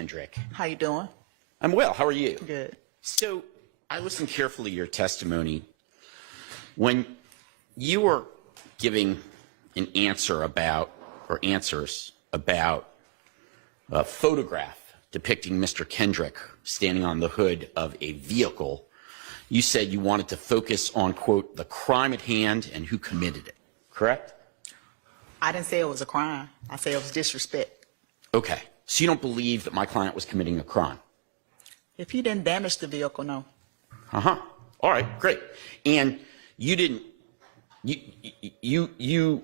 Kendrick. How you doing? I'm well. How are you? Good. So I listened carefully to your testimony. When you were giving an answer about, or answers about a photograph depicting Mr. Kendrick standing on the hood of a vehicle, you said you wanted to focus on, quote, the crime at hand and who committed it, correct? I didn't say it was a crime. I said it was disrespect. Okay. So you don't believe that my client was committing a crime? If he didn't damage the vehicle, no. Uh-huh. All right, great. And you didn't, you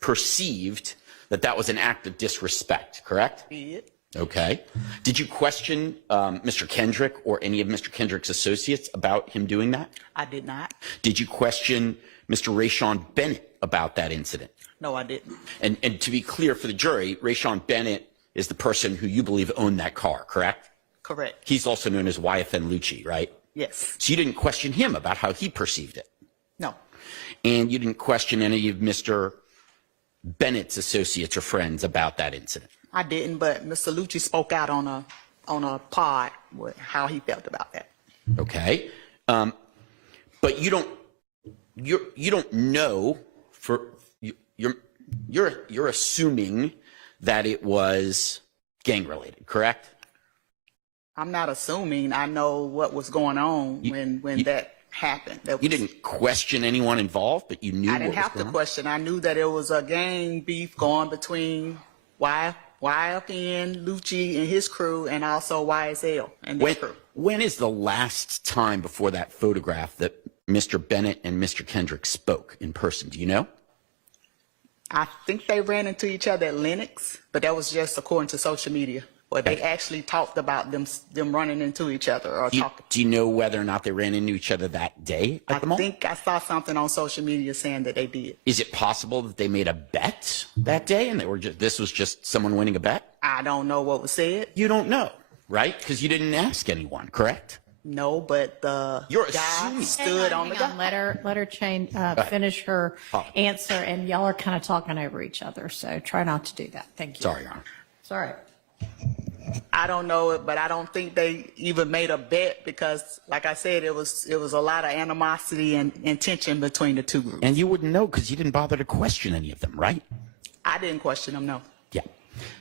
perceived that that was an act of disrespect, correct? Did. Okay. Did you question Mr. Kendrick or any of Mr. Kendrick's associates about him doing that? I did not. Did you question Mr. Rayshawn Bennett about that incident? No, I didn't. And to be clear for the jury, Rayshawn Bennett is the person who you believe owned that car, correct? Correct. He's also known as YFN Lucci, right? Yes. So you didn't question him about how he perceived it? No. And you didn't question any of Mr. Bennett's associates or friends about that incident? I didn't, but Mr. Lucci spoke out on a pod with how he felt about that. Okay. But you don't know for you're assuming that it was gang related, correct? I'm not assuming. I know what was going on when that happened. You didn't question anyone involved, but you knew. I didn't have to question. I knew that it was a gang beef going between YFN, Lucci and his crew, and also YSL and their crew. When is the last time before that photograph that Mr. Bennett and Mr. Kendrick spoke in person? Do you know? I think they ran into each other at Lennox, but that was just according to social media. Or they actually talked about them running into each other or talking. Do you know whether or not they ran into each other that day at the mall? I think I saw something on social media saying that they did. Is it possible that they made a bet that day and this was just someone winning a bet? I don't know what was said. You don't know, right? Because you didn't ask anyone, correct? No, but the guy stood on the guy. Let her finish her answer, and y'all are kind of talking over each other, so try not to do that. Thank you. Sorry, Your Honor. Sorry. I don't know it, but I don't think they even made a bet because, like I said, it was a lot of animosity and tension between the two groups. And you wouldn't know because you didn't bother to question any of them, right? I didn't question them, no. Yeah.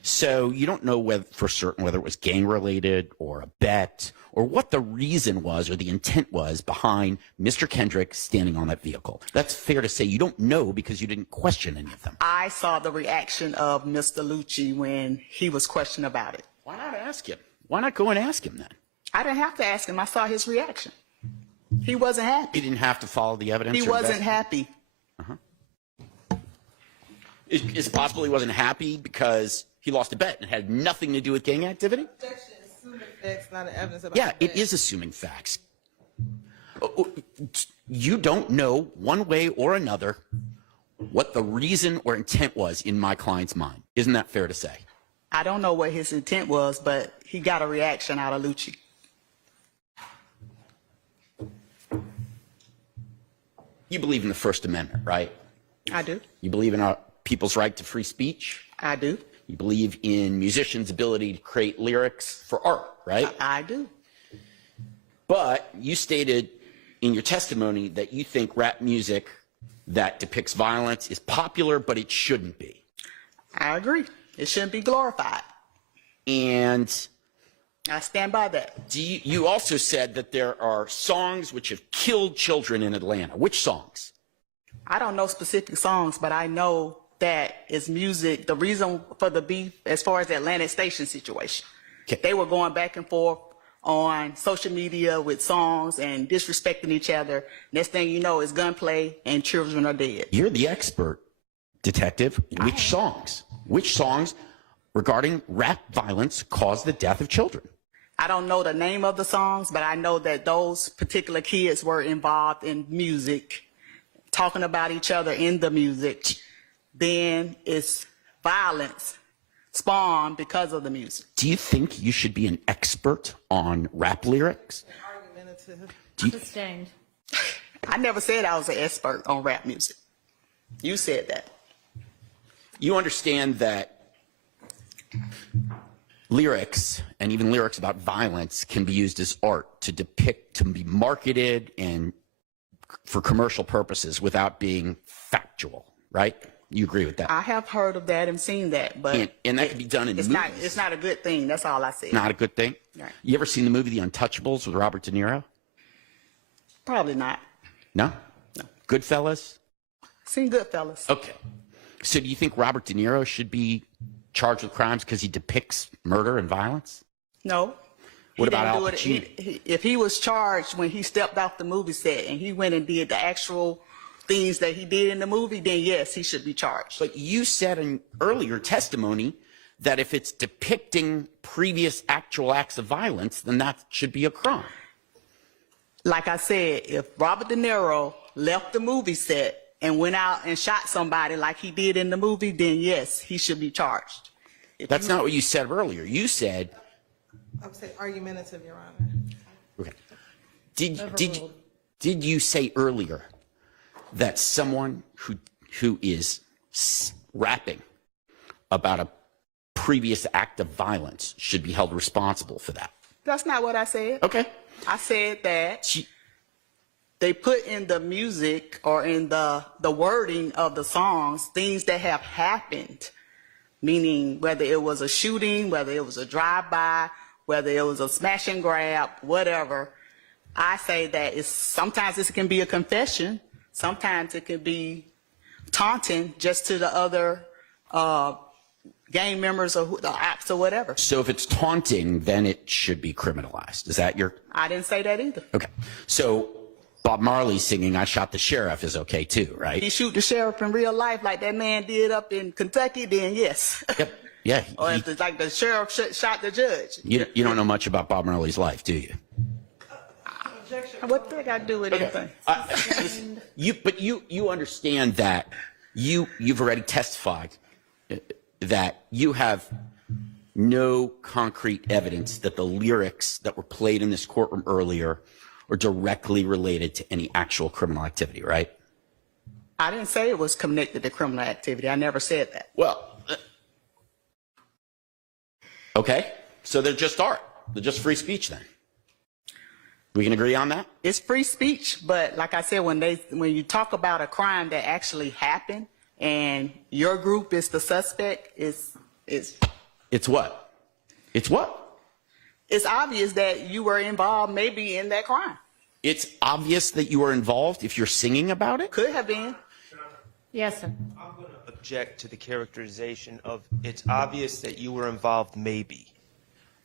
So you don't know for certain whether it was gang-related or a bet or what the reason was or the intent was behind Mr. Kendrick standing on that vehicle. That's fair to say you don't know because you didn't question any of them. I saw the reaction of Mr. Lucci when he was questioned about it. Why not ask him? Why not go and ask him then? I didn't have to ask him. I saw his reaction. He wasn't happy. He didn't have to follow the evidence? He wasn't happy. Is it possible he wasn't happy because he lost a bet and it had nothing to do with gang activity? Objection, assuming facts, not evidence about Yeah, it is assuming facts. You don't know one way or another what the reason or intent was in my client's mind. Isn't that fair to say? I don't know what his intent was, but he got a reaction out of Lucci. You believe in the First Amendment, right? I do. You believe in our people's right to free speech? I do. You believe in musicians' ability to create lyrics for art, right? I do. But you stated in your testimony that you think rap music that depicts violence is popular, but it shouldn't be. I agree. It shouldn't be glorified. And I stand by that. You also said that there are songs which have killed children in Atlanta. Which songs? I don't know specific songs, but I know that it's music. The reason for the beef as far as the Atlantic Station situation. Okay. They were going back and forth on social media with songs and disrespecting each other. Next thing you know is gunplay and children are dead. You're the expert, detective. Which songs? Which songs regarding rap violence caused the death of children? I don't know the name of the songs, but I know that those particular kids were involved in music, talking about each other in the music. Then it's violence spawned because of the music. Do you think you should be an expert on rap lyrics? Sustained. I never said I was an expert on rap music. You said that. You understand that lyrics and even lyrics about violence can be used as art to depict, to be marketed and for commercial purposes without being factual, right? You agree with that? I have heard of that and seen that, but And that can be done in it's movies. not. It's not a good thing. That's all I said. Not a good thing? Right. You ever seen the movie The Untouchables with Robert De Niro? Probably not. No? No. Goodfellas? Seen Goodfellas. Okay. So do you think Robert De Niro should be charged with crimes because he depicts murder and violence? No. What He about didn't Al do it. Pacino? If he was charged when he stepped off the movie set and he went and did the actual things that he did in the movie, then yes, he should be charged. But you said in earlier testimony that if it's depicting previous actual acts of violence, then that should be a crime. Like I said, if Robert De Niro left the movie set and went out and shot somebody like he did in the movie, then yes, he should be charged. That's not what you said earlier. You said, I would say argumentative, Your Honor. okay. Did you say earlier that someone who is rapping about a previous act of violence should be held responsible for that? That's not what I said. Okay. I said that they put in the music or in the wording of the songs things that have happened, meaning whether it was a shooting, whether it was a drive-by, whether it was a smash and grab, whatever. I say that sometimes this can be a confession, sometimes it can be taunting just to the other gang members or the ops or whatever. So if it's taunting, then it should be criminalized. Is that your... I didn't say that either. Okay. So Bob Marley singing I Shot the Sheriff is okay too, right? He shoot the sheriff in real life like that man did up in Kentucky, then yes. Yep. Yeah. Or if it's like the sheriff shot the judge. You don't know much about Bob Marley's life, do you? What do I got to do with anything? Listen, you understand that you've already testified that you have no concrete evidence that the lyrics that were played in this courtroom earlier are directly related to any actual criminal activity, right? I didn't say it was connected to criminal activity. I never said that. Well, okay. So they're just art. They're just free speech then. We can agree on that? It's free speech, but like I said, when you talk about a crime that actually happened and your group is the suspect, it's what? It's what? It's obvious that you were involved maybe in that crime. It's obvious that you were involved if you're singing about it? Could have been. Yes, sir. I'm going to object to the characterization of it's obvious that you were involved maybe.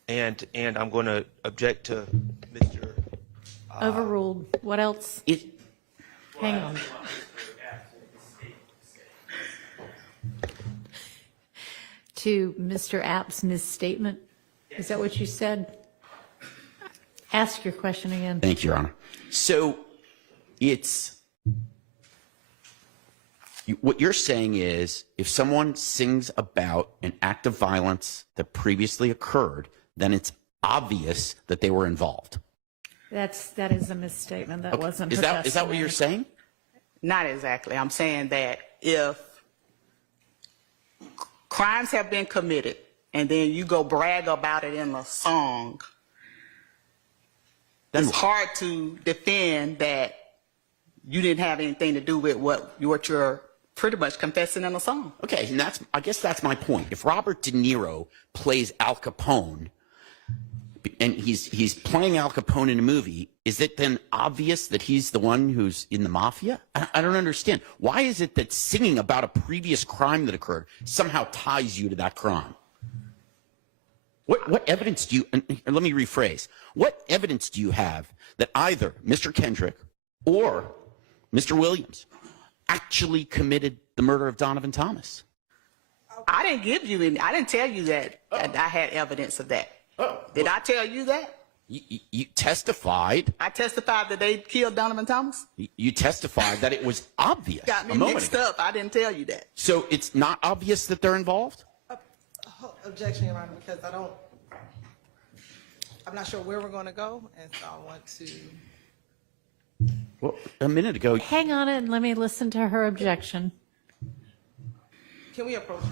And I'm going to object to Mr. Overruled. What else? Hang on. To Mr. App's misstatement? Is that what you said? Ask your question again. Thank you, Your Honor. So what you're saying is if someone sings about an act of violence that previously occurred, then it's obvious that they were involved. That is a misstatement. That wasn't Is her that what testimony. you're saying? Not exactly. I'm saying that if crimes have been committed and then you go brag about it in a song, Then it's hard to defend that you didn't have anything to do with what you're pretty much confessing in a song. Okay, and I guess that's my point. If Robert De Niro plays Al Capone and he's playing Al Capone in a movie, is it then obvious that he's the one who's in the mafia? I don't understand. Why is it that singing about a previous crime that occurred somehow ties you to that crime? What evidence do you, and let me rephrase, what evidence do you have that either Mr. Kendrick or Mr. Williams actually committed the murder of Donovan Thomas? I didn't give you any, I didn't tell you that I had evidence of that. Did I tell you that? You testified. I testified that they killed Donovan Thomas? You testified that it was obvious. Got me a moment mixed ago. up. I didn't tell you that. So it's not obvious that they're involved? Objection, Your Honor, because I'm not sure where we're going to go, and so I want to. Well, a minute ago. Hang on and let me listen to her objection. Can we approach her?